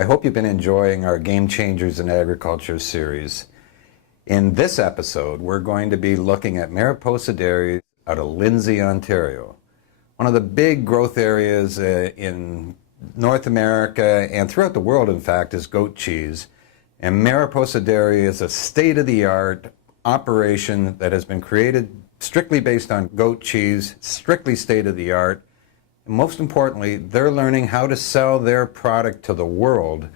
I hope you've been enjoying our Game Changers in Agriculture series. In this episode, we're going to be looking at Mariposa Dairy out of Lindsay, Ontario. One of the big growth areas in North America and throughout the world, in fact, is goat cheese. And Mariposa Dairy is a state-of-the-art operation that has been created strictly based on goat cheese, strictly state-of-the-art. Most importantly, they're learning how to sell their product to the world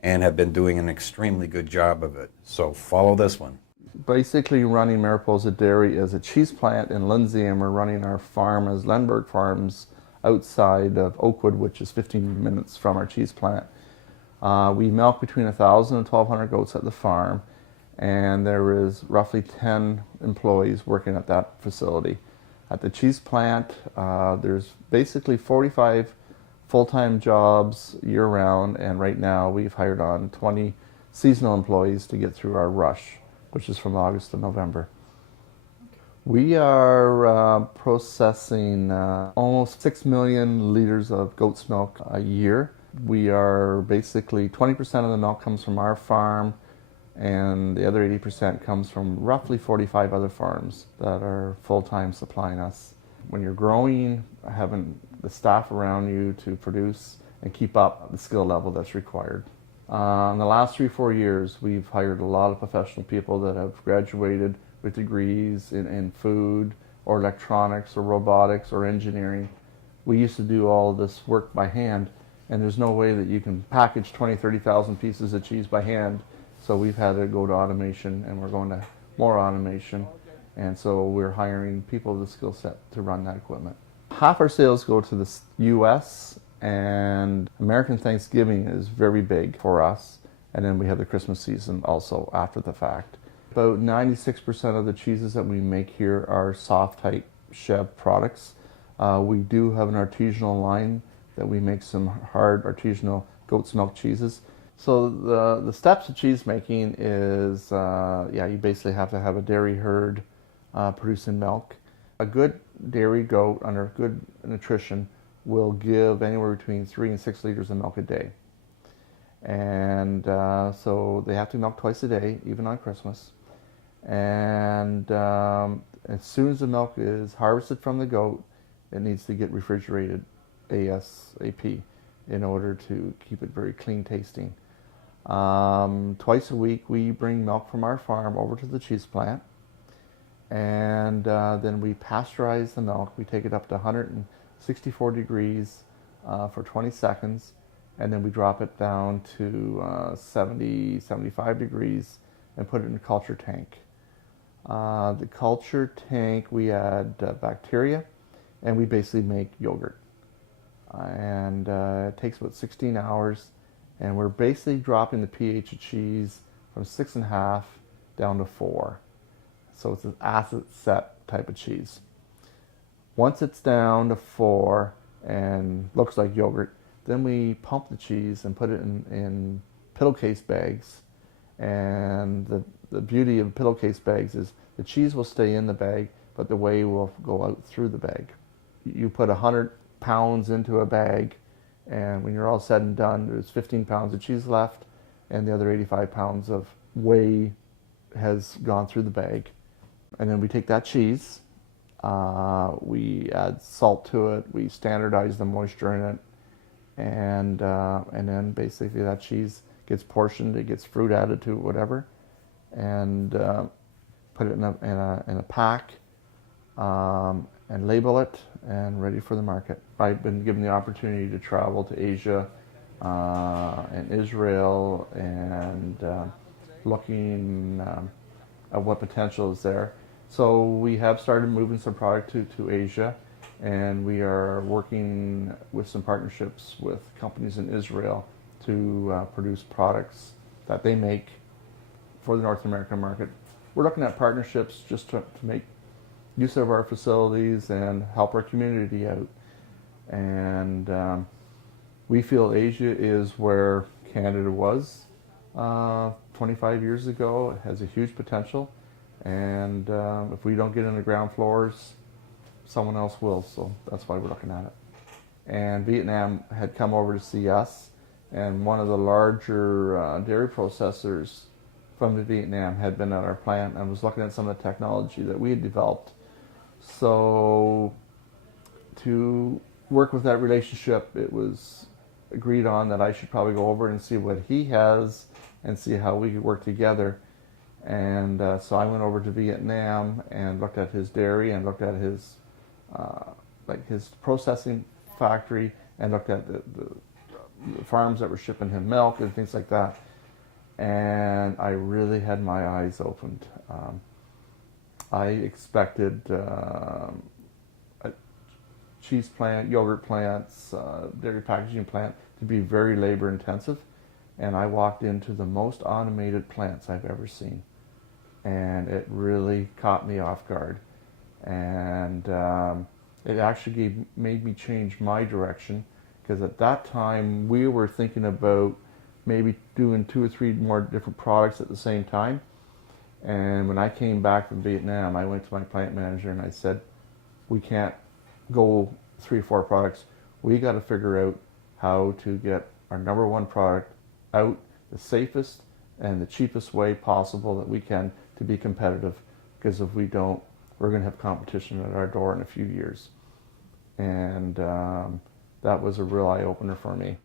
and have been doing an extremely good job of it. So follow this one. Basically running Mariposa Dairy as a cheese plant in Lindsay, and we're running our farm as Lenberg Farms outside of Oakwood, which is 15 minutes from our cheese plant. We milk between 1,000 and 1,200 goats at the farm, and there is roughly 10 employees working at that facility. At the cheese plant, there's basically 45 full-time jobs year-round, and right now we've hired on 20 seasonal employees to get through our rush, which is from August to November. We are processing almost 6 million liters of goat's milk a year. We are basically 20% of the milk comes from our farm, and the other 80% comes from roughly 45 other farms that are full-time supplying us. When you're growing, having the staff around you to produce and keep up the skill level that's required. In the last 3-4 years, we've hired a lot of professional people that have graduated with degrees in food or electronics or robotics or engineering. We used to do all of this work by hand, and there's no way that you can package 20, 30,000 pieces of cheese by hand. So we've had to go to automation, and we're going to more automation. And so we're hiring people with the skill set to run that equipment. Half our sales go to the US, and American Thanksgiving is very big for us. And then we have the Christmas season also after the fact. About 96% of the cheeses that we make here are soft type Chev products. We do have an artisanal line that we make some hard artisanal goat's milk cheeses. So the steps of cheese making is, you basically have to have a dairy herd producing milk. A good dairy goat under good nutrition will give anywhere between 3 and 6 liters of milk a day. And so they have to milk twice a day, even on Christmas. And as soon as the milk is harvested from the goat, it needs to get refrigerated ASAP in order to keep it very clean tasting. Twice a week we bring milk from our farm over to the cheese plant, and then we pasteurize the milk. We take it up to 164 degrees for 20 seconds, and then we drop it down to 70, 75 degrees and put it in a culture tank. The culture tank, we add bacteria, and we basically make yogurt. And it takes about 16 hours. And we're basically dropping the pH of cheese from 6.5 down to 4. So it's an acid set type of cheese. Once it's down to 4 and looks like yogurt, then we pump the cheese and put it in pillowcase bags. And the beauty of pillowcase bags is the cheese will stay in the bag, but the whey will go out through the bag. You put 100 pounds into a bag, and when you're all said and done, there's 15 pounds of cheese left, and the other 85 pounds of whey has gone through the bag. And then we take that cheese, we add salt to it, we standardize the moisture in it, and then basically that cheese gets portioned, it gets fruit added to it, whatever, and put it in a pack, and label it and ready for the market. I've been given the opportunity to travel to Asia and Israel and looking at what potential is there. So we have started moving some product to Asia, and we are working with some partnerships with companies in Israel to produce products that they make for the North American market. We're looking at partnerships just to make use of our facilities and help our community out. And we feel Asia is where Canada was 25 years ago. It has a huge potential, and if we don't get in the ground floors, someone else will. So that's why we're looking at it. And Vietnam had come over to see us, and one of the larger dairy processors from Vietnam had been at our plant and was looking at some of the technology that we had developed. So to work with that relationship, it was agreed on that I should probably go over and see what he has and see how we could work together. And so I went over to Vietnam and looked at his dairy and looked at his his processing factory and looked at the farms that were shipping him milk and things like that. And I really had my eyes opened. I expected a cheese plant, yogurt plants, dairy packaging plant to be very labor intensive. And I walked into the most automated plants I've ever seen. And it really caught me off guard. And it actually made me change my direction, because at that time we were thinking about maybe doing 2 or 3 more different products at the same time. And when I came back from Vietnam, I went to my plant manager and I said, we can't go 3 or 4 products. We got to figure out how to get our number 1 product out the safest and the cheapest way possible that we can to be competitive, because if we don't, we're going to have competition at our door in a few years. And that was a real eye-opener for me.